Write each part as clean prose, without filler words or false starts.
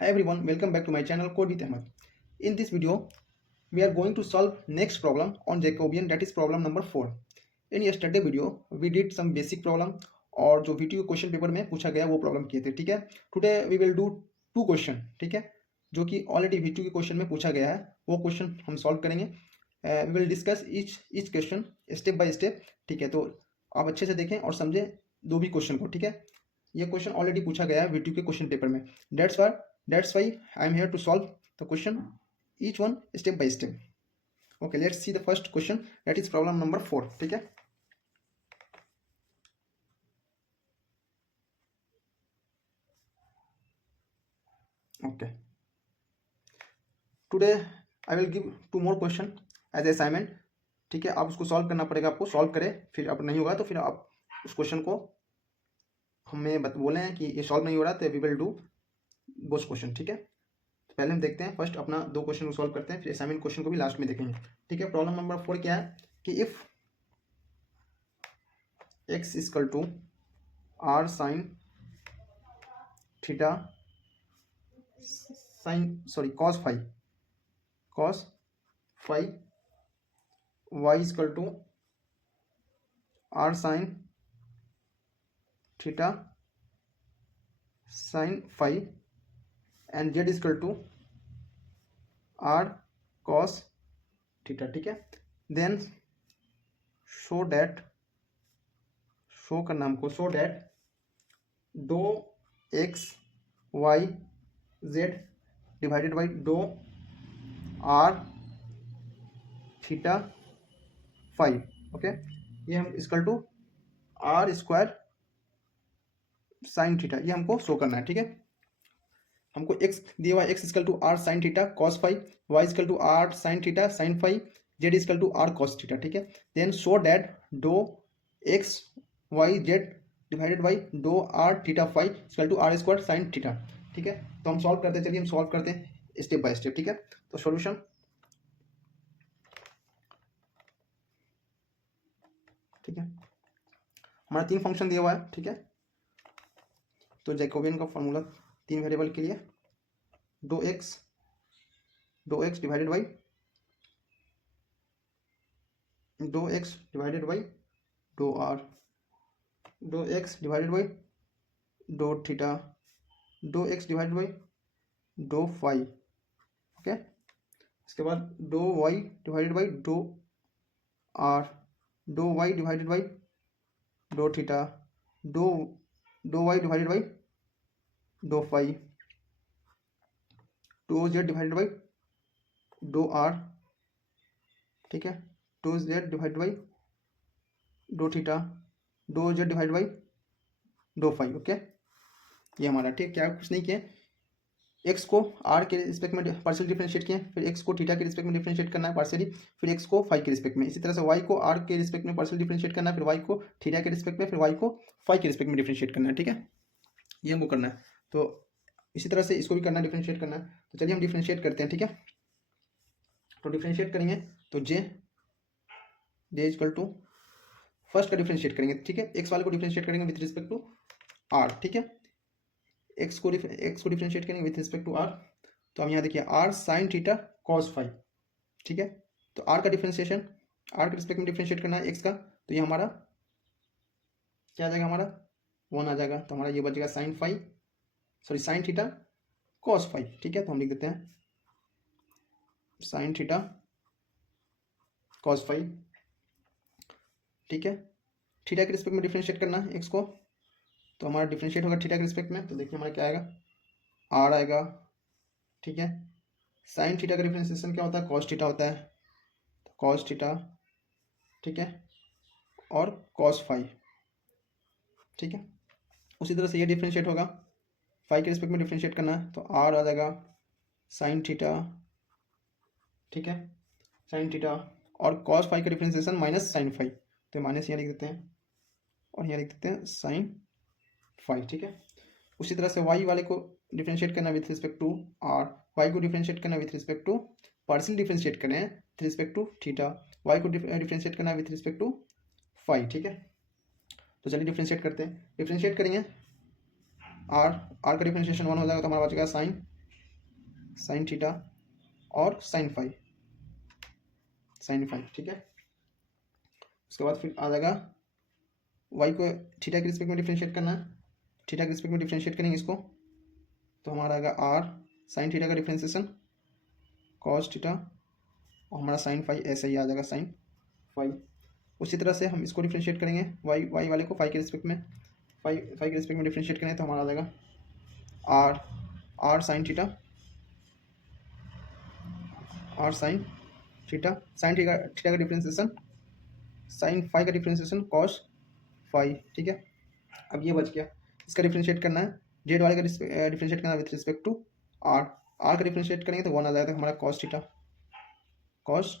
Hi everyone, welcome back to my channel Code with Ahmed. In this video, we are going to solve next problem on Jacobian, that is problem number 4. In yesterday video, we did some basic problem और जो video question paper में पूछा गया वो problem किए थे. ठीक है. Today we will do 2 question. ठीक है, जो कि ऑलरेडी वीडियो के क्वेश्चन में पूछा गया है वो क्वेश्चन हम सॉल्व करेंगे. We will discuss each question step by step. ठीक है, तो आप अच्छे से देखें और समझें दो भी क्वेश्चन को. ठीक है, ये क्वेश्चन ऑलरेडी पूछा गया है वीडियो के क्वेश्चन पेपर में. That's why I am here to solve the question each one step by step. Okay, let's see the first question, that is problem number 4. ठीक है, okay, today I will give 2 more question as assignment. ठीक है, आप उसको solve करना पड़ेगा, आपको solve करें, फिर अब नहीं होगा तो फिर आप उस क्वेश्चन को हमें बोले हैं कि ये सॉल्व नहीं हो रहा तो we will do both question. ठीक है, तो पहले हम देखते हैं, फर्स्ट अपना 2 क्वेश्चन को सॉल्व करते हैं, फिर असाइनमेंट क्वेश्चन को भी लास्ट में देखेंगे. ठीक है, प्रॉब्लम नंबर 4 क्या है कि if x equal to r sine theta cos five y equal to r sine theta sine five and z equal to r cos theta. ठीक है, देन शो करना हमको, शो दैट दो x y z divided by दो r theta five. Okay, ये हम equal to r square sine theta, ये हमको शो करना है. ठीक है, हमको x दिया हुआ है, x equal to r sine theta cos five, y equal to r sine theta sine five, z equal to r cos theta. ठीक है, देन शो दैट दो x y z divided by दो r theta five equal to r square sine theta. ठीक है, तो हम solve करते हैं, चलिए हम सॉल्व करते हैं स्टेप बाय स्टेप. ठीक है, तो सॉल्यूशन, ठीक है, हमारा 3 फंक्शन दिया हुआ है. ठीक है, तो जैकोबियन का फॉर्मूला 3 वेरिएबल के लिए दो एक्स डिवाइडेड बाई दो आर, दो एक्स डिवाइडेड बाई दो थीटा, दो एक्स डिवाइडेड बाई दो फाइव. ओके, इसके बाद दो वाई डिवाइडेड बाई दो आर, दो वाई डिवाइडेड बाई दो थीटा, दो वाई डिवाइडेड बाई दो फाइव, दो जेड डिवाइडेड बाई दो आर. ठीक है, दो जेड डिवाइडेड बाई दो थीटा, दो जेड डिवाइडेड बाई दो फाइव. ओके, ये हमारा, ठीक, क्या कुछ नहीं किया, एक्स को आर के रिस्पेक्ट में पार्शियल डिफरेंशिएट किए, फिर एक्स को थीटा के रिस्पेक्ट में डिफरेंशिएट करना है पार्शियली, फिर एक्स को फाइव के रिस्पेक्ट में. इसी तरह से वाई को आर के रिस्पेक्ट में पार्शियल डिफरेंशिएट करना है, फिर वाई को थीटा के रिस्पेक्ट में, फिर वाई को फाइव के रिस्पेक्ट में डिफरेंशिएट करना है. ठीक है, ये हमको करना है. तो इसी तरह से इसको भी करना है, डिफरेंशिएट करना है. तो चलिए हम डिफरेंशिएट करते हैं. ठीक है, तो डिफरेंशिएट करेंगे तो जे इक्वल टू फर्स्ट का डिफरेंशिएट करेंगे. ठीक है, एक्स वाले को डिफरेंशिएट करेंगे विथ रिस्पेक्ट टू आर. ठीक है, एक्स को डिफरेंशिएट करेंगे विथ रिस्पेक्ट टू आर. तो हम यहाँ देखिए r sine theta cos five. ठीक है, तो आर का डिफरेंशिएशन आर के रिस्पेक्ट में डिफरेंशिएट करना है एक्स का, तो ये हमारा क्या आ जाएगा, हमारा 1 आ जाएगा. तो हमारा ये बचेगा साइन थीटा कॉस फाइव. ठीक है, तो हम लिख देते हैं साइन थीटा कॉस फाइव. ठीक है, थीटा के रिस्पेक्ट में डिफरेंशिएट करना है एक्स को, तो हमारा डिफरेंशिएट होगा थीटा के रिस्पेक्ट में. तो देखिए हमारा क्या आएगा, आर आएगा. ठीक है, साइन थीटा का डिफरेंशिएशन क्या होता है, कॉस थीटा होता है, तो कॉस थीटा. ठीक है, और कॉस फाइव. ठीक है, उसी तरह से ये डिफरेंशिएट होगा, फाइव के रिस्पेक्ट में डिफरेंशिएट करना है, तो आर आ जाएगा साइन थीटा. ठीक है, साइन थीटा और कॉस फाइव का डिफरेंशिएशन माइनस साइन फाइव, तो माइनस यहाँ लिख देते हैं और यहाँ लिख देते हैं साइन फाइव. ठीक है, उसी तरह से वाई वाले को डिफरेंशिएट करना with respect to R, Y को डिफरेंशिएट करना with respect to partial differentiate करें with respect to theta, Y को डिफरेंशिएट करना विथ रिस्पेक्ट टू फाइव. ठीक है, तो चलिए डिफरेंशिएट करते हैं. डिफरेंशिएट करेंगे आर का डिफरेंशिएशन 1 हो जाएगा, तो हमारा बचेगा साइन साइन थीटा और साइन फाई, ठीक है। उसके बाद फिर आ जाएगा वाई को थीटा के रिस्पेक्ट में डिफ्रेंशिएट करना है, थीटा के रिस्पेक्ट में डिफ्रेंशिएट करेंगे इसको, तो हमारा आएगा आर साइन थीटा का डिफ्रेंशिएशन कॉस थीटा, और हमारा साइन फाई ऐसे ही आ जाएगा साइन फाई। उसी तरह से हम इसको डिफ्रेंशिएट करेंगे वाई वाले को फाई के रिस्पेक्ट में, फाई के रिस्पेक्ट में डिफ्रेंशिएट करेंगे तो हमारा आ जाएगा r sine theta, r sine theta, sine theta का डिफ्रेंशिएशन साइन फाई का डिफ्रेंशिएशन कॉस फाई, ठीक है। अब ये बच गया, इसका डिफ्रेंशिएट करना है, जेड वाले का डिफ्रेंशिएट करना है विथ रिस्पेक्ट टू आर का डिफ्रेंशिएट करेंगे तो 1 आ जाएगा हमारा cos theta, cos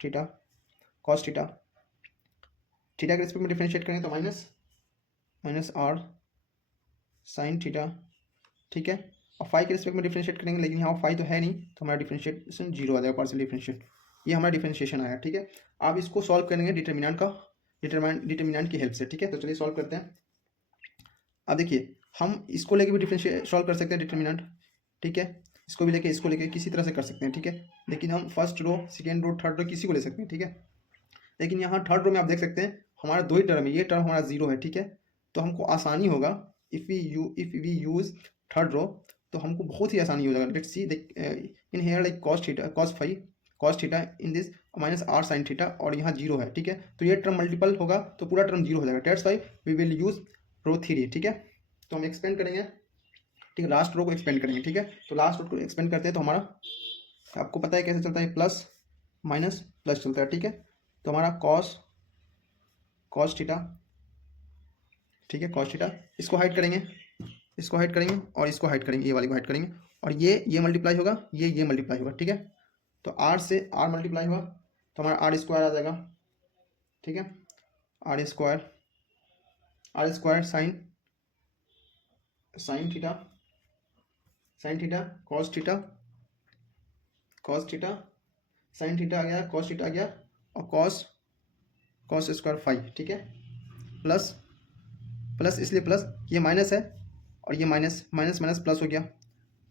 theta theta के रिस्पेक्ट में डिफ्रेंशिएट करेंगे तो माइनस आर साइन थीटा, ठीक है। और फाई के रिस्पेक्ट में डिफ्रेंशिएट करेंगे, लेकिन यहाँ फाई तो है नहीं तो हमारा डिफ्रेंशिएशन 0 आ जाएगा, पार्शियल डिफ्रेंशिएट, ये हमारा डिफ्रेंशिएशन आया, ठीक है। आप इसको सॉल्व करेंगे डिटर्मिनेंट की हेल्प से, ठीक है। तो चलिए सॉल्व करते हैं। अब देखिए हम इसको लेके भी डिफरेंशिएट सॉल्व कर सकते हैं डिटर्मिनेंट, ठीक है। इसको भी लेके इसको लेके किसी तरह से कर सकते हैं, ठीक है। लेकिन हम first row, second row, third row किसी को ले सकते हैं, ठीक है। लेकिन यहाँ थर्ड रो में आप देख सकते हैं हमारा 2 ही टर्म है, ये टर्म हमारा 0 है, ठीक है। तो हमको आसानी होगा if we use third row, तो हमको बहुत ही आसानी हो जाएगा। Let's see in here like cos theta in this minus r sine theta, और यहाँ 0 है, ठीक है। तो ये टर्म मल्टीपल होगा तो पूरा टर्म 0 हो जाएगा, that's why we will use row 3, ठीक है। तो हम एक्सपेंड करेंगे, ठीक है, लास्ट रो को एक्सपेंड करेंगे, ठीक है। तो लास्ट रो को एक्सपेंड करते हैं तो हमारा आपको पता है कैसे चलता है, प्लस माइनस प्लस चलता है, ठीक है। तो हमारा कॉस थीटा, ठीक है, कॉस थीटा, इसको हाइड करेंगे और इसको हाइड करेंगे, ये वाली को हाइड करेंगे, और ये मल्टीप्लाई होगा, ये मल्टीप्लाई होगा, ठीक है। तो आर से आर मल्टीप्लाई हुआ तो हमारा आर स्क्वायर आ जाएगा, ठीक है। R square sine theta cos theta sine theta आ गया, कॉस थीटा आ गया, और कॉस स्क्वायर फाइव, ठीक है। प्लस इसलिए प्लस, ये माइनस है और ये माइनस प्लस हो गया,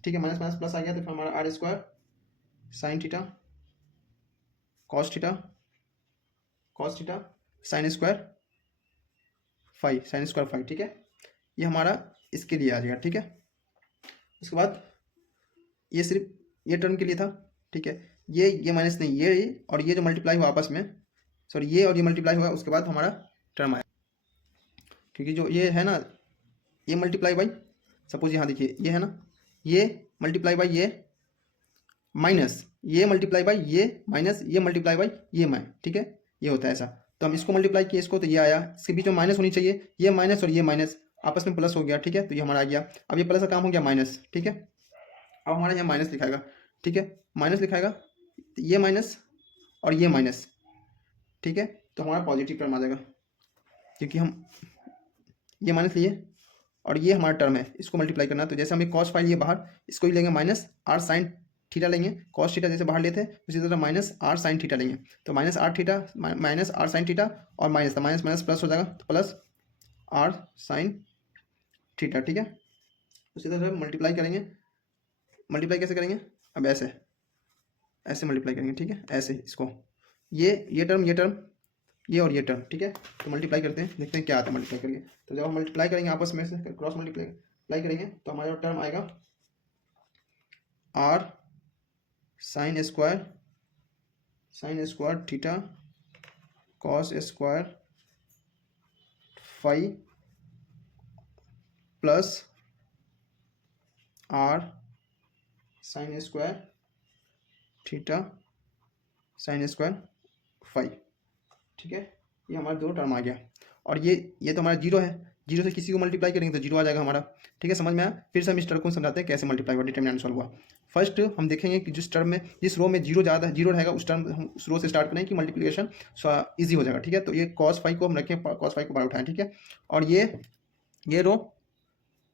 ठीक है। माइनस प्लस आ गया तो फिर हमारा r square sine theta cos theta sine square five, ठीक है। ये हमारा इसके लिए आ जाएगा, ठीक है। उसके बाद ये सिर्फ ये टर्म के लिए था, ठीक है। ये माइनस नहीं, ये और ये जो मल्टीप्लाई हुआ आपस में, सॉरी ये और ये मल्टीप्लाई हुआ, उसके बाद हमारा टर्म आया, क्योंकि जो ये है ना, ये मल्टीप्लाई बाई, सपोज यहाँ देखिए ये है ना, ये मल्टीप्लाई बाई ये माइनस, ये मल्टीप्लाई बाई ये माइनस, ये मल्टीप्लाई बाई ये ठीक है, ये होता है ऐसा। तो हम इसको मल्टीप्लाई किए इसको, तो ये आया, इसके बीच में माइनस होनी चाहिए, ये माइनस और ये माइनस आपस में प्लस हो गया, ठीक है। तो ये हमारा आ गया, अब ये प्लस का काम हो गया माइनस, ठीक है। अब हमारा यहाँ माइनस लिखाएगा, ठीक है, माइनस लिखाएगा, ये माइनस और ये माइनस, ठीक है। तो हमारा पॉजिटिव टर्म आ जाएगा, क्योंकि हम ये माइनस लिए और ये हमारा टर्म है, इसको मल्टीप्लाई करना। तो जैसे हमें कॉस फाइव लिए बाहर, इसको ही लेंगे माइनस आर साइन थीटा लेंगे, कॉस थीटा जैसे बाहर लेते हैं उसी तरह माइनस आर साइन थीटा लेंगे। तो माइनस आर साइन थीटा और माइनस प्लस हो जाएगा, तो प्लस आर साइन थीटा, ठीक है। उसी तरह मल्टीप्लाई करेंगे, मल्टीप्लाई कैसे करेंगे, अब ऐसे मल्टीप्लाई करेंगे, ठीक है, ऐसे इसको, ये टर्म ये और ये टर्म, ठीक है। तो मल्टीप्लाई करते हैं, देखते हैं क्या आता है मल्टीप्लाई करके। तो जब हम मल्टीप्लाई करेंगे आपस में से, क्रॉस मल्टीप्लाई करेंगे तो हमारा टर्म आएगा r sine square theta cos square five plus r sine square theta sine square five, ठीक है। ये हमारा दो टर्म आ गया, और ये तो हमारा 0 है, 0 से किसी को मल्टीप्लाई करेंगे तो 0 आ जाएगा हमारा, ठीक है। समझ में आया। फिर से हम इस टर्म को समझाते हैं कैसे मल्टीप्लाई हुआ, डिटरमिनेंट सॉल्व हुआ। फर्स्ट हम देखेंगे कि जिस रो में 0 ज़्यादा 0 रहेगा, उस रो से स्टार्ट करें कि मल्टीप्लिकेशन ईजी हो जाएगा, ठीक है। तो ये कॉस फाइव को हम रखें, कॉस फाइव को बाहर उठाएं, ठीक है। और ये रो,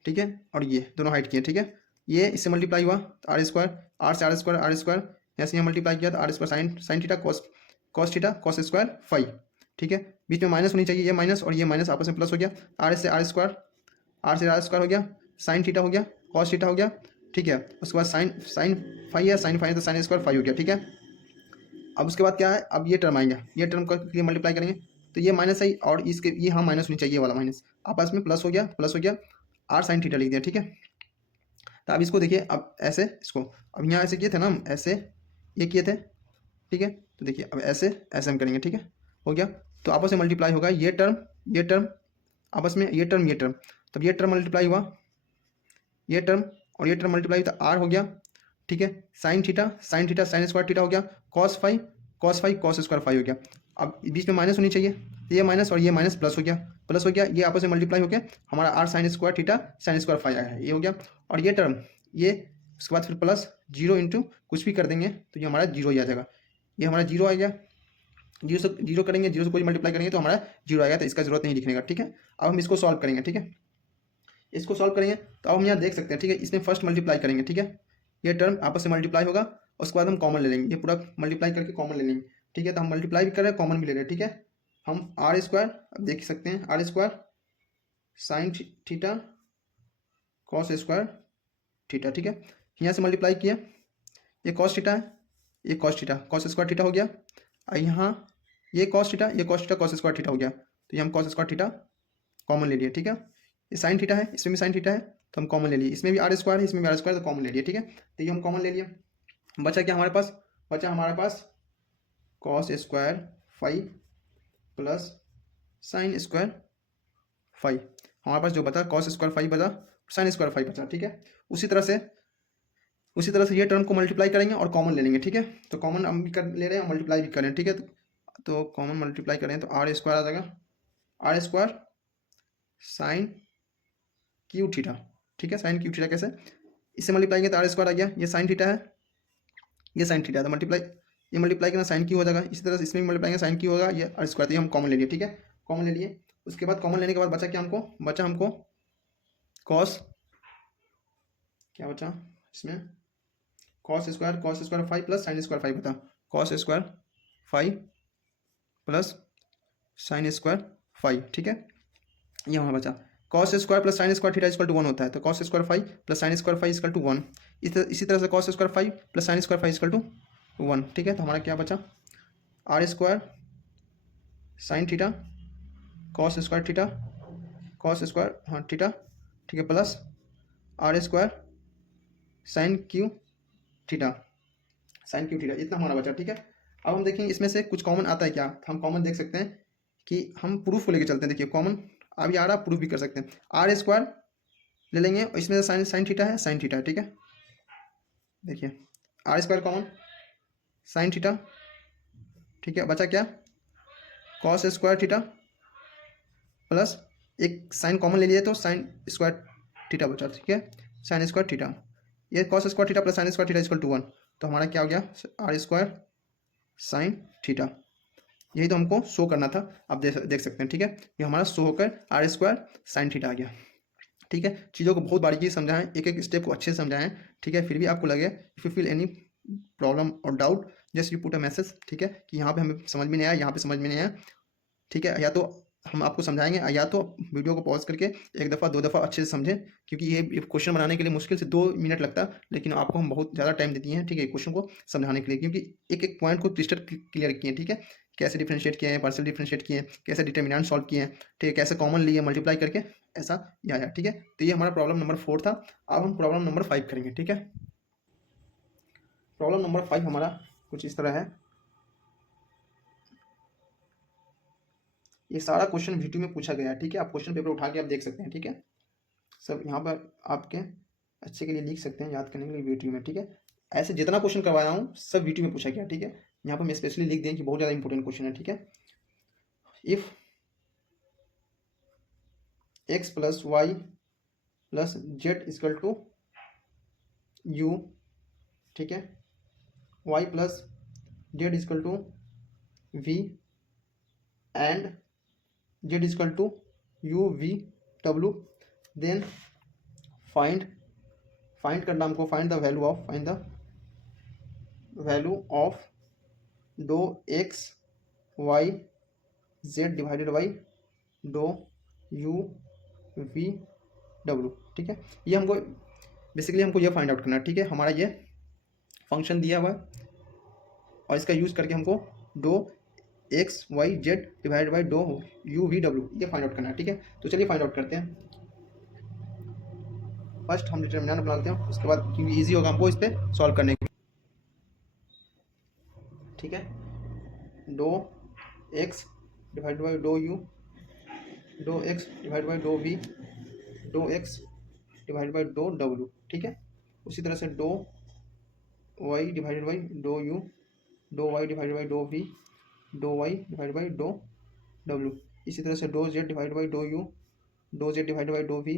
ठीक है, और ये दोनों हाइट किए, ठीक है। ये इससे मल्टीप्लाई हुआ आर स्क्वायर, आर से आर स्क्वायर ऐसे यहाँ मल्टीप्लाई किया तो r square sine theta cos theta cos square five, ठीक है। बीच में माइनस होनी चाहिए, ये माइनस और ये माइनस आपस में प्लस हो गया, आर से आर स्क्वायर हो गया, साइन थीटा हो गया, कॉस थीटा हो गया, ठीक है। उसके बाद साइन साइन फाइव है, साइन फाइव तो साइन स्क्वायर फाइव हो गया, ठीक है। अब उसके बाद क्या है, अब ये टर्म आएंगे, ये टर्म के लिए मल्टीप्लाई करेंगे तो ये माइनस है और इसके ये हाँ माइनस होनी चाहिए, ये वाला माइनस आपस में प्लस हो गया, प्लस हो गया, आर साइन थीटा लिख दिया, ठीक है। तो अब इसको देखिए, अब ऐसे इसको अब यहाँ ऐसे किए थे ना हम, ऐसे ये किए थे, ठीक है। तो देखिए अब ऐसे ऐसे हम करेंगे, ठीक है, हो गया। तो आपस में मल्टीप्लाई होगा, ये टर्म आपस में, ये टर्म, तब ये टर्म मल्टीप्लाई हुआ, ये टर्म और ये टर्म मल्टीप्लाई तो आर हो गया, ठीक है। Sign theta sine square theta हो गया, cos five cos square five हो गया। अब बीच में माइनस होनी चाहिए, तो ये माइनस और ये माइनस प्लस हो गया, ये आपस में मल्टीप्लाई हो गया, हमारा r sine square theta sine square five आया है, ये हो गया। और ये टर्म ये उसके बाद फिर प्लस जीरो इंटू कुछ भी कर देंगे तो ये हमारा जीरो ही आ जाएगा, ये हमारा जीरो आ गया। जीरो करेंगे, जीरो से कोई मल्टीप्लाई करेंगे तो हमारा जीरो आएगा, तो इसका जरूरत नहीं लिखने का, ठीक है। अब हम इसको सॉल्व करेंगे, ठीक है, इसको सॉल्व करेंगे तो अब हम यहाँ देख सकते हैं, ठीक है। इसमें फर्स्ट मल्टीप्लाई करेंगे, ठीक है, ये टर्म आपस में मल्टीप्लाई होगा, उसके बाद हम कॉमन ले लेंगे, ये पूरा मल्टीप्लाई करके कॉमन ले लेंगे, ठीक है। तो हम मल्टीप्लाई भी कर रहे हैं, कॉमन भी ले रहे हैं, ठीक है। हम आर स्क्वायर अब देख सकते हैं, r square sine theta cos square theta, ठीक है। यहाँ से मल्टीप्लाई किया, ये कॉस थीटा है, ये cos theta cos square theta हो गया, और यहाँ ये cos theta cos square theta हो गया, तो ये हम कॉस स्क्वायर थीटा कॉमन ले लिए, ठीक है। ये साइन थीटा है, इसमें भी साइन थीटा है तो हम कॉमन ले लिए, इसमें भी आर स्क्वायर है, इसमें भी आर स्क्वायर, तो कॉमन ले लिए, ठीक है। तो ये हम कॉमन ले लिए, बचा क्या हमारे पास, बचा हमारे पास cos square five plus sine square five, हमारे पास जो बचा कॉस स्क्वायर फाइव बचा, साइन स्क्वायर फाइव बचा, ठीक है। उसी तरह से ये टर्म को मल्टीप्लाई करेंगे और कॉमन ले लेंगे, ठीक है। तो कॉमन हम भी कर ले रहे हैं और मल्टीप्लाई भी करें, ठीक है। तो कॉमन मल्टीप्लाई करें तो आर स्क्वायर आ जाएगा, r square sine cube theta, ठीक है। साइन क्यू थीटा कैसे, इससे मल्टीप्लाई किया तो आर स्क्वायर आ गया, ये साइन थीटा है, ये साइन थीटा है, तो मल्टीप्लाई ये मल्टीप्लाई करना साइन क्यू हो जाएगा, इसी तरह से इसमें भी मल्टीप्लाई करना साइन क्यू होगा, ये आर स्क्वायर, तो ये हम कॉमन ले लिए, ठीक है, कॉमन ले लिए। उसके बाद कॉमन लेने के बाद बचा क्या हमको, बचा हमको कॉस, क्या बचा इसमें, cos square five plus sine square five बता, cos square five plus sine square five, ठीक है। ये हमारा बचा cos square plus sine square theta equal to 1 होता है, तो cos square five plus sine square five equal to 1, इसी तरह से cos square five plus sine square five equal to 1, ठीक है। तो हमारा क्या बचा, R square sine theta cos square हाँ थीटा, ठीक है, plus r square sine cube theta इतना हमारा बचा, ठीक है। अब हम देखेंगे इसमें से कुछ कॉमन आता है क्या, हम कॉमन देख सकते हैं कि हम प्रूफ को लेकर चलते हैं, देखिए कॉमन अभी आ रहा, प्रूफ भी कर सकते हैं, आर स्क्वायर ले लेंगे और इसमें से साइन थीटा है, ठीक है। देखिए r square common sine theta, ठीक है, बचा क्या कॉस स्क्वायर थीटा प्लस एक साइन कॉमन ले लिए तो साइन स्क्वायर थीटा बचा, ठीक है, साइन स्क्वायर थीटा, ये cos square theta plus sine square theta equal to 1, तो हमारा क्या हो गया आर स्क्वायर साइन थीटा, यही तो हमको शो करना था, आप देख सकते हैं, ठीक है। ये हमारा शो होकर आर स्क्वायर साइन थीटा आ गया, ठीक है। चीज़ों को बहुत बारीकी से समझाएं, एक एक स्टेप को अच्छे से समझाएं, ठीक है। फिर भी आपको लगे if you feel any problem और doubt just you put a message, ठीक है, कि यहाँ पे हमें समझ में नहीं आया, यहाँ पे समझ में नहीं आया, ठीक है। या तो हम आपको समझाएंगे या तो वीडियो को पॉज करके एक दफ़ा 2 दफ़ा अच्छे से समझें, क्योंकि ये क्वेश्चन बनाने के लिए मुश्किल से 2 मिनट लगता है, लेकिन आपको हम बहुत ज़्यादा टाइम देती हैं, ठीक है, क्वेश्चन को समझाने के लिए, क्योंकि एक एक पॉइंट को क्लिस्टर क्लियर किए, ठीक है, कैसे डिफ्रेंशिएट किए हैं, पार्शियल डिफ्रेंशिएट किए हैं, कैसे डिटर्मिनेंट सॉल्व किए हैं, ठीक है, कैसे कॉमन लिए मल्टीप्लाई करके ऐसा ये आया, ठीक है। तो ये हमारा प्रॉब्लम नंबर 4 था। अब हम प्रॉब्लम नंबर 5 करेंगे, ठीक है। प्रॉब्लम नंबर 5 हमारा कुछ इस तरह है, ये सारा क्वेश्चन वीडियो में पूछा गया है, ठीक है, आप क्वेश्चन पेपर उठा के आप देख सकते हैं, ठीक है, सब यहाँ पर आपके अच्छे के लिए लिख सकते हैं, याद करने के लिए वीडियो में, ठीक है। ऐसे जितना क्वेश्चन करवाया हूँ सब वीडियो में पूछा गया, ठीक है। यहाँ पर मैं स्पेशली लिख दें कि बहुत ज़्यादा इंपॉर्टेंट क्वेश्चन है, ठीक है। If x plus y plus z equal to u, ठीक है, y plus z equal to v and z equal to you we डब्ल्यू, देन फाइंड करना हमको, फाइंड द वैल्यू ऑफ डो x y z divided by डो u we डब्ल्यू, ठीक है। ये हमको बेसिकली हमको ये फाइंड आउट करना है, ठीक है। हमारा ये फंक्शन दिया हुआ है और इसका यूज़ करके हमको दो x y Z divide by दो यू वी डब्ल्यू ये फाइंड आउट करना है, ठीक है। तो चलिए फाइंड आउट करते हैं। फर्स्ट हम डिटर्मिनेंट बना लेते हैं, उसके बाद क्योंकि ईजी होगा हमको इस पर सॉल्व करने के, ठीक है। दो एक्स डिवाइड बाई दो यू, दो एक्स डिवाइड बाई दो वी, दो एक्स डिवाइड बाई दो डब्ल्यू, ठीक है। उसी तरह से दो वाई डिवाइडेड बाई दो यू, दो वाई डिवाइडेड बाई दो वी, दो वाई डिवाइड बाई दो डब्ल्यू। इसी तरह से दो जेड डिवाइड बाई दो यू, दो जेड डिवाइड बाई दो वी,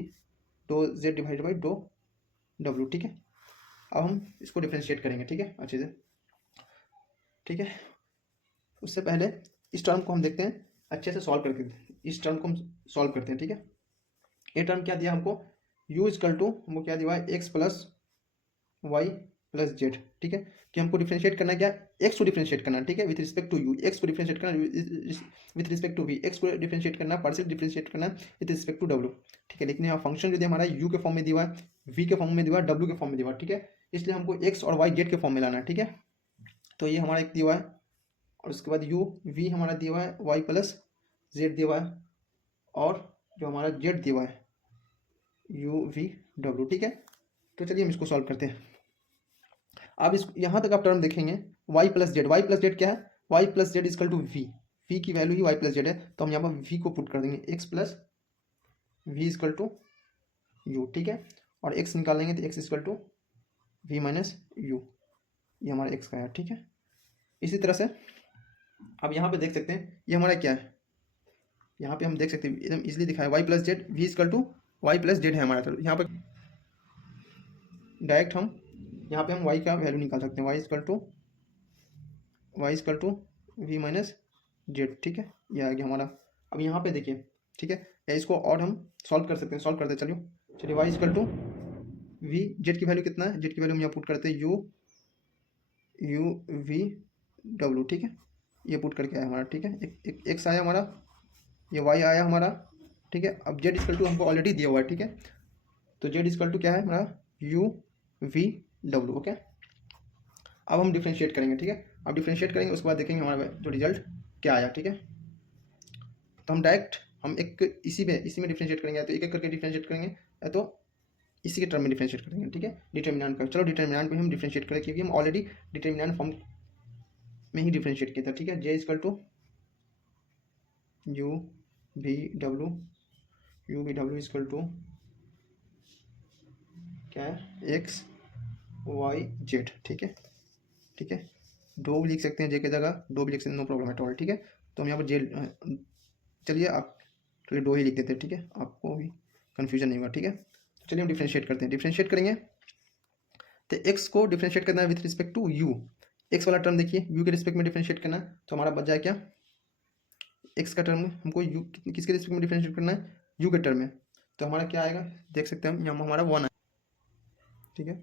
दो जेड डिवाइड बाई दो डब्ल्यू, ठीक है। अब हम इसको डिफ्रेंशिएट करेंगे, ठीक है, अच्छे से, ठीक है। उससे पहले इस टर्म को हम देखते हैं, अच्छे से सॉल्व करके इस टर्म को हम सॉल्व करते हैं, ठीक है। ये टर्म क्या दिया हमको, u इजकल टू हमको क्या दिया है, x plus y plus z, ठीक है। कि हमको डिफ्रेंशिएट करना क्या, एक्स को डिफ्रेंशिएट करना, ठीक है, with respect to u, x को डिफ्रेंशिएट करना with respect to v, x को डिफ्रेंशिएट करना, पार्शियल डिफ्रेंशिएट करना विथ रिस्पेक्ट टू डब्ल्यू, ठीक है। लेकिन यहाँ फंक्शन जो दिया हमारा यू के फॉर्म में दिया, वी के फॉर्म में दिया, डब्ल्यू के फॉर्म में दिया, ठीक है। इसलिए हमको एक्स और वाई जेड के फॉर्म में लाना है, ठीक है। तो ये हमारा एक दिया है और उसके बाद यू वी हमारा दिया हुआ है, वाई प्लस जेड दिया हुआ है, और जो हमारा जेड दिया हुआ है यू वी डब्ल्यू, ठीक है। तो चलिए हम इसको सॉल्व करते हैं। अब इस यहाँ तक आप टर्म देखेंगे वाई प्लस जेड क्या है, y plus z equal to v की वैल्यू ही वाई प्लस जेड है, तो हम यहाँ पर वी को पुट कर देंगे, x plus v equal to u, ठीक है। और एक्स निकाल लेंगे तो x equal to v minus u, ये हमारा एक्स का है, ठीक है। इसी तरह से अब यहाँ पे देख सकते हैं ये हमारा क्या है, यहाँ पे हम देख सकते हैं एकदम इजीली दिखा है, y plus z v equal to y plus z है हमारा। तो यहाँ पर डायरेक्ट हम यहाँ पे हम y का वैल्यू निकाल सकते हैं, y equal to v minus z, ठीक है। ये आ गया हमारा। अब यहाँ पे देखिए, ठीक है, या इसको और हम सॉल्व कर सकते हैं, सॉल्व करते हैं, चलिए y equal to v, z की वैल्यू कितना है, जेड की वैल्यू हम यहाँ पुट करते हैं यू वी डब्ल्यू, ठीक है। ये पुट करके आया हमारा, ठीक है, एक एक्स आया हमारा, ये y आया हमारा, ठीक है। अब जेड इजकल टू हमको ऑलरेडी दिया हुआ है, ठीक है। तो जेड इजकल टू क्या है हमारा, यू वी डब्ल्यू, ओके। अब हम डिफ्रेंशिएट करेंगे, ठीक है। अब डिफ्रेंशिएट करेंगे, उसके बाद देखेंगे हमारा जो रिजल्ट क्या आया, ठीक है। तो हम डायरेक्ट हम एक इसी में डिफ्रेंशिएट करेंगे, या तो एक एक करके डिफ्रेंशिएट करेंगे, या तो इसी के टर्म में डिफ्रेंशिएट करेंगे, ठीक है। डिटर्मिनेंट का, चलो डिटर्मिनेंट में हम डिफ्रेंशिएट करें, क्योंकि हम ऑलरेडी डिटर्मिनेंट फॉर्म में ही डिफ्रेंशिएट किया था, ठीक है। J equal to you we W equal to क्या है, एक्स वाई जेड, ठीक है, ठीक है। दो भी लिख सकते हैं जे की जगह, दो भी लिख सकते हैं, नो प्रॉब्लम एट ऑल, ठीक है। तो हम यहाँ पर जेड, चलिए आप चलिए दो ही लिख देते हैं, ठीक है, आपको भी कन्फ्यूजन नहीं होगा, ठीक है। तो चलिए हम डिफ्रेंशिएट करते हैं, डिफ्रेंशिएट करेंगे तो एक्स को डिफ्रेंशिएट करना है with respect to u, x वाला टर्म देखिए यू के रिस्पेक्ट में डिफ्रेंशिएट करना है, तो हमारा बच जाए क्या, एक्स का टर्म हमको यू किसके रिस्पेक्ट में डिफ्रेंशिएट करना है, यू के टर्म में। तो हमारा क्या आएगा, देख सकते हैं हम यहाँ हमारा 1 है, ठीक है।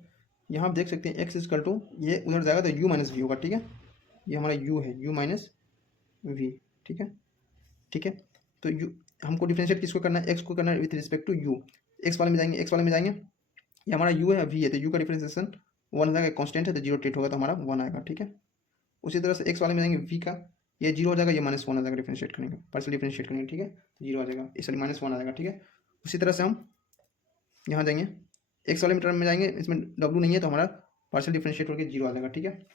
यहाँ आप देख सकते हैं एक्स इजकल टू, ये उधर जाएगा तो यू माइनस वी होगा, ठीक है। ये हमारा यू है, यू माइनस वी, ठीक है, ठीक है। तो यू हमको डिफ्रेंशिएट किसको करना है, एक्स को करना है with respect to u, x वाले में जाएंगे, ये हमारा यू है, वी है, तो यू का डिफ्रेंशिएशन 1 जाएगा, कॉन्स्टेंट है तो 0 ट्रीट होगा, तो हमारा 1 आएगा, ठीक है। उसी तरह से एक्स वाले में जाएंगे, वी का ये 0 हो जाएगा, ये -1 आ जाएगा, डिफ्रेंशिएट करेंगे, पार्शियल डिफ्रेंशिएट करेंगे, ठीक है, तो 0 आ जाएगा, इसलिए -1 आ जाएगा, ठीक है। उसी तरह से हम यहाँ जाएंगे, एक्स वाले टर्म में जाएंगे, इसमें डब्ल्यू नहीं है तो हमारा पार्शियल डिफ्रेंशिएट होकर 0 आ जाएगा, ठीक है।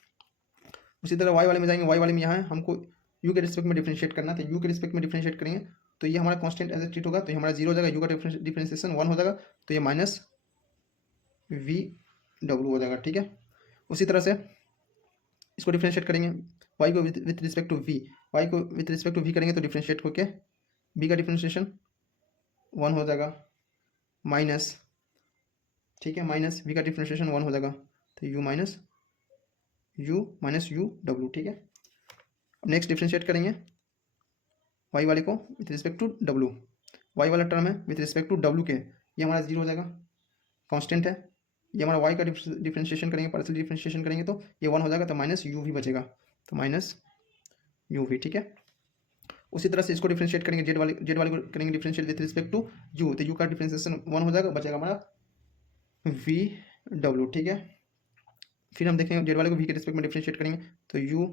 उसी तरह वाई वाले में जाएंगे, वाई वाले में यहाँ है हमको यू के रिस्पेक्ट में डिफ्रेंशिएट करना, तो यू के रिस्पेक्ट में डिफ्रेंशिएट करेंगे तो ये हमारा कांस्टेंट एज ट्रीट होगा, तो ये हमारा 0 हो जाएगा, यू का डिफ्रेंशिएशन 1 हो जाएगा, तो ये माइनस वी डब्ल्यू हो जाएगा, ठीक है। उसी तरह से इसको डिफ्रेंशिएट करेंगे, वाई को with respect to v, y को विथ रिस्पेक्ट टू वी करेंगे तो डिफ्रेंशिएट होके वी का डिफ्रेंशिएशन 1 हो जाएगा, माइनस, ठीक है, माइनस वी का डिफ्रेंशिएशन 1 हो जाएगा, तो यू माइनस यू डब्ल्यू, ठीक है। अब नेक्स्ट डिफ्रेंशिएट करेंगे वाई वाले को विथ रिस्पेक्ट टू डब्ल्यू, वाई वाला टर्म है विथ रिस्पेक्ट टू डब्ल्यू के, ये हमारा 0 हो जाएगा, कांस्टेंट है। ये हमारा वाई का डिफ्रेंशिएशन करेंगे, पार्शियल डिफ्रेंशिएशन करेंगे तो ये 1 हो जाएगा, तो माइनस यू वी बचेगा, तो माइनस यू वी, ठीक है। उसी तरह से इसको डिफ्रेंशिएट करेंगे, जेड वाले को करेंगे differentiate with respect to u, तो यू का डिफ्रेंशिएशन 1 हो जाएगा, बचेगा हमारा वी डब्लू, ठीक है। फिर हम देखेंगे जेड वाले को वी के रिस्पेक्ट में डिफ्रेंशिएट करेंगे तो यू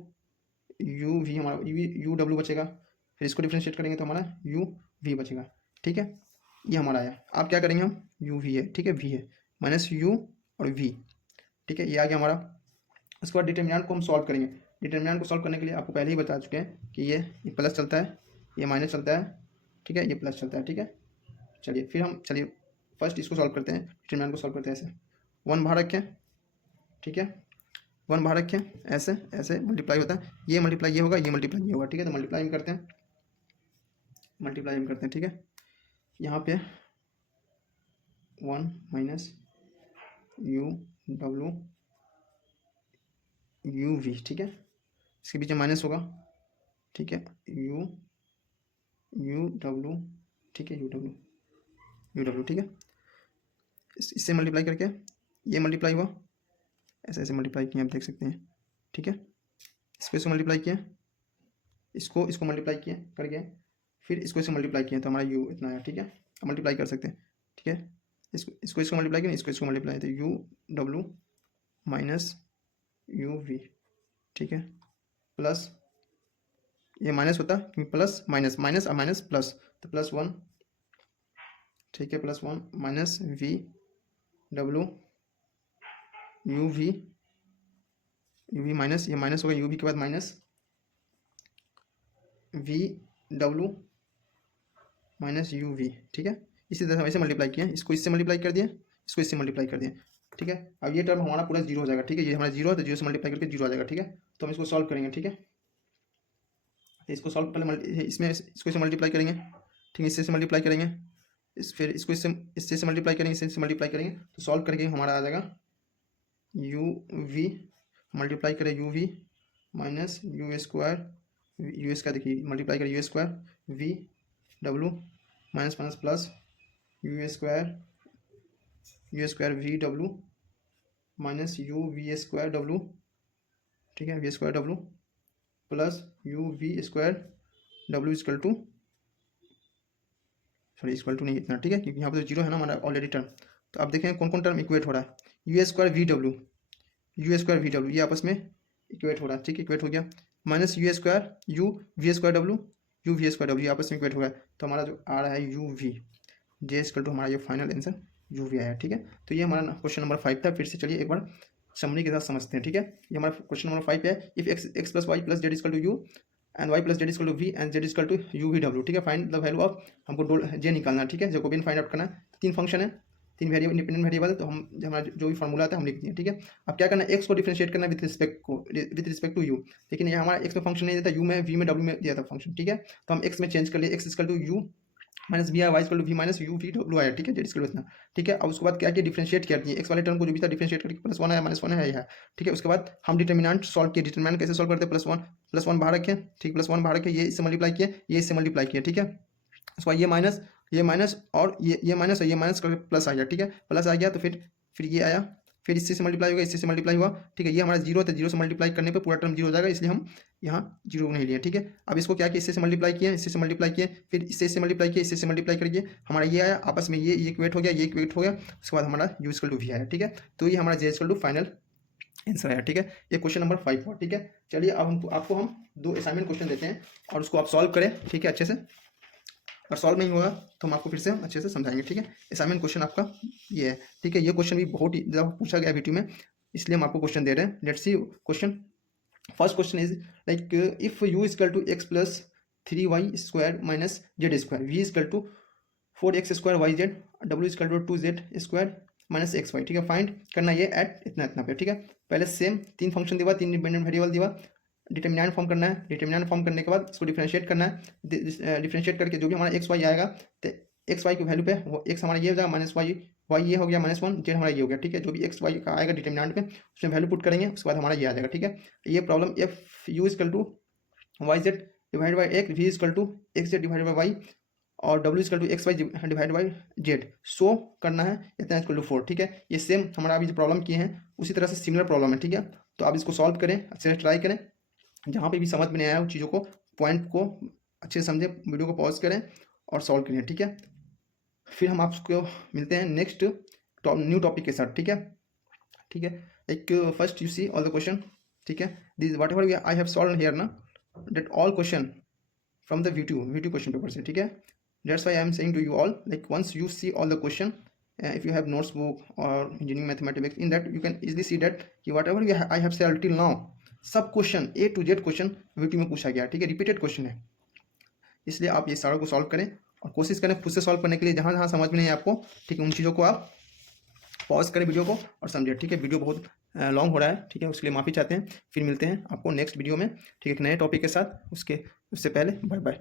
वी हमारा यू डब्लू बचेगा। फिर इसको डिफ्रेंशिएट करेंगे तो हमारा यू वी बचेगा, ठीक है। ये हमारा आया। अब क्या करेंगे हम, यू वी है, ठीक है, वी है माइनस यू और वी, ठीक है, ये आ गया हमारा। उसके बाद डिटर्मिनेंट को हम सॉल्व करेंगे। डिटर्मिनेंट को सॉल्व करने के लिए आपको पहले ही बता चुके हैं कि ये प्लस चलता है, ये माइनस चलता है, ठीक है, ये प्लस चलता है, ठीक है। चलिए फिर हम फर्स्ट इसको सॉल्व करते हैं, डिटर्मिनेंट को सॉल्व करते हैं ऐसे। 1 बाहर रखें, ठीक है, 1 बाहर रखें, ऐसे ऐसे मल्टीप्लाई होता है, ये मल्टीप्लाई ये होगा, ये मल्टीप्लाई ये होगा, ठीक है। तो मल्टीप्लाई हम करते हैं, मल्टीप्लाई हम करते हैं, ठीक है। यहाँ पे 1 माइनस यू डब्लू यू वी, ठीक है, इसके बीच में माइनस होगा, ठीक है, यू डब्लू, ठीक है, यू डब्लू, ठीक है। इससे मल्टीप्लाई करके ये मल्टीप्लाई हुआ, ऐसे ऐसे मल्टीप्लाई किया आप देख सकते हैं, ठीक है। इसको मल्टीप्लाई किया, इसको मल्टीप्लाई किया करके फिर इसको मल्टीप्लाई किया तो हमारा यू इतना आया, ठीक है। मल्टीप्लाई कर सकते हैं, ठीक है। इसको मल्टीप्लाई किया, इसको मल्टीप्लाई, तो यू डब्लू माइनस यू वी, ठीक है, प्लस ये माइनस होता है प्लस माइनस माइनस और माइनस प्लस, तो +1, ठीक है, +1 माइनस वी डब्लू यू वी माइनस, ये माइनस होगा यू वी के बाद माइनस वी डब्लू माइनस यू वी, ठीक है। इसी तरह वैसे मल्टीप्लाई किया, इसको इससे मल्टीप्लाई कर दिया, इसको इससे मल्टीप्लाई कर दिया, ठीक है। अब ये टर्म हमारा पूरा जीरो हो जाएगा, ठीक है, ये हमारा जीरो है तो जीरो से मल्टीप्लाई करके जीरो आ जाएगा, ठीक है। तो हम इसको सॉल्व करेंगे, ठीक है। इसको सॉल्व पहले इसमें इसको इससे मल्टीप्लाई करेंगे, ठीक है, इससे मल्टीप्लाई करेंगे, फिर इसको इससे मल्टीप्लाई करेंगे, इससे मल्टीप्लाई करेंगे, तो सॉल्व करके हमारा आ जाएगा यू वी मल्टीप्लाई करें you v minus u square देखिए मल्टीप्लाई करें यू स्क्वायर वी डब्लू minus minus plus you square we डब्लू minus u we square W, ठीक है, we square W plus you we square W equal to नहीं इतना, ठीक है, क्योंकि यहाँ पर तो जीरो है ना हमारा ऑलरेडी टर्म। तो अब देखें कौन कौन टर्म इक्वेट हो रहा है, यू स्क्वायर वी डब्लू ये आपस में इक्वेट हो रहा है, ठीक है, इक्वेट हो गया, minus u square v square डब्लू आपस में इक्वेट हो गया। तो हमारा जो आ रहा है u v j equal to हमारा ये फाइनल आंसर यू वी आया, ठीक है। तो ये हमारा क्वेश्चन नंबर 5 था। फिर से चलिए एक बार समरी के साथ समझते हैं, ठीक है। ये हमारा क्वेश्चन नंबर 5 है, if x plus y plus z equal to u and y plus z equal to v and z equal to you we डब्ल्यू, ठीक है। फाइंड द वैल्यू ऑफ, हमको जे निकालना है, ठीक है, जैकोबियन फाइंड आउट करना है। 3 फंक्शन है, 3 वेरिएबल इंडिपेंडेंट वेरिएबल है, तो हम हमारा जो भी फॉर्मूला आता है हम लिख दिए, ठीक है। अब क्या करना है, एक्स को डिफरेंशिएट करना है विद रिस्पेक्ट टू यू, लेकिन ये हमारा एक्स में फंक्शन नहीं देता, यू में वी में डब्ल्यू में दिया था फंक्शन, ठीक है। तो हम एक्स में चेंज कर लिए, x equal to u minus v y equal to v minus u we डब्ल्यू आया, ठीक है, जेड इक्वल टू इतना, ठीक है। अब उसके बाद क्या किया, डिफरेंशिएट कर दिए, एक्स वाले टर्म को जो भी था डिफरेंशिएट करके +1 आया -1 है यह, ठीक है। उसके बाद हम डिटर्मिनेंट सॉल्व किए, डिटर्मिनेंट कैसे सॉल्व करते हैं, +1 बाहर रखें, ठीक, +1 बाहर रखें, ये इससे मल्टीप्लाई किया, ये इससे मल्टीप्लाई किया, ठीक है। उसके बाद ये माइनस और ये माइनस और ये माइनस करके प्लस आ गया, ठीक है, प्लस आ गया तो फिर ये आया, फिर इससे से मल्टीप्लाई होगा, इससे से मल्टीप्लाई हुआ, ठीक है। ये हमारा जीरो था, जीरो से मल्टीप्लाई करने पे पूरा टर्म जीरो हो जाएगा, इसलिए हम यहाँ जीरो नहीं लिए, ठीक है। अब इसको क्या किया, इससे से मल्टीप्लाई किया, इससे से मल्टीप्लाई किए, फिर इससे मल्टीप्लाई किया, इससे से मल्टीप्लाई करके हमारा ये आया, आपस में ये इक्वेट हो गया, ये इक्वेट हो गया। उसके बाद हमारा यू इक्वल टू वी आया, ठीक है। तो ये हमारा जे इक्वल टू फाइनल आंसर आया, ठीक है। ये क्वेश्चन नंबर 5 हुआ, ठीक है। चलिए अब आपको हम 2 असाइनमेंट क्वेश्चन देते हैं और उसको आप सॉल्व करें, ठीक है, अच्छे से। और सॉल्व नहीं होगा तो हम आपको फिर से अच्छे से समझाएंगे, ठीक है। असाइनमेंट क्वेश्चन आपका ये है, ठीक है। ये क्वेश्चन भी बहुत ही ज़्यादा पूछा गया वीडियो में, इसलिए हम आपको क्वेश्चन दे रहे हैं। Let's see question. First question is like if u equal to x plus 3y square minus z square, v equal to 4x square y z, डब्ल्यू equal to 2z square minus x y, ठीक है। Find करना ये eight इतना इतना पे, ठीक है। पहले सेम 3 फंक्शन दिया, 3 इंडिपेंडेंट वेरिएबल दिया, डिटर्मिनेंट फॉर्म करना है। डिटर्मिनेंट फॉर्म करने के बाद इसको डिफरेंशिएट करना है, डिफरेंशिएट करके जो भी हमारा एक्स वाई आएगा तो एक्स वाई की वैल्यू पे वो एक्स हमारा ये हो जाएगा, माइनस वाई ये हो गया -1, जेड हमारा ये हो गया, ठीक है। जो भी एक्स वाई का आएगा डिटर्मिनेंट में उसमें वैल्यू पुट करेंगे, उसके बाद हमारा ये आ जाएगा, ठीक है। ये problem F U equal to Y Z divide by X, V equal to X Z divide by Y और W equal to X Y divide by Z show करना है, इतना इक्वल टू 4, ठीक है। ये सेम हमारा अभी जो प्रॉब्लम किए हैं उसी तरह से सिमिलर प्रॉब्लम है, ठीक है। तो आप इसको सॉल्व करें, अच्छे से ट्राई करें, जहाँ पे भी समझ में नहीं आया उन चीज़ों को, पॉइंट को अच्छे से समझें, वीडियो को पॉज करें और सॉल्व करें, ठीक है। फिर हम आपको मिलते हैं नेक्स्ट न्यू टॉपिक के साथ, ठीक है। ठीक है। एक first you see all the question, ठीक है, this whatever I have solve here ना, that all question from the video question paper से, ठीक है। That's why I am saying to you all, like once you see all the question, if you have notes book or engineering mathematics, in that you can easily see that कि whatever I have said till now, सब question A to Z question video में पूछा गया, ठीक है, repeated question है। इसलिए आप ये सारा को सॉल्व करें और कोशिश करें खुद से सॉल्व करने के लिए, जहाँ जहाँ समझ में नहीं है आपको, ठीक है, उन चीज़ों को आप पॉज करें वीडियो को और समझिए, ठीक है। वीडियो बहुत लॉन्ग हो रहा है, ठीक है, उसके लिए माफ़ी चाहते हैं। फिर मिलते हैं आपको नेक्स्ट वीडियो में, ठीक है, एक नए टॉपिक के साथ। उससे पहले बाय बाय।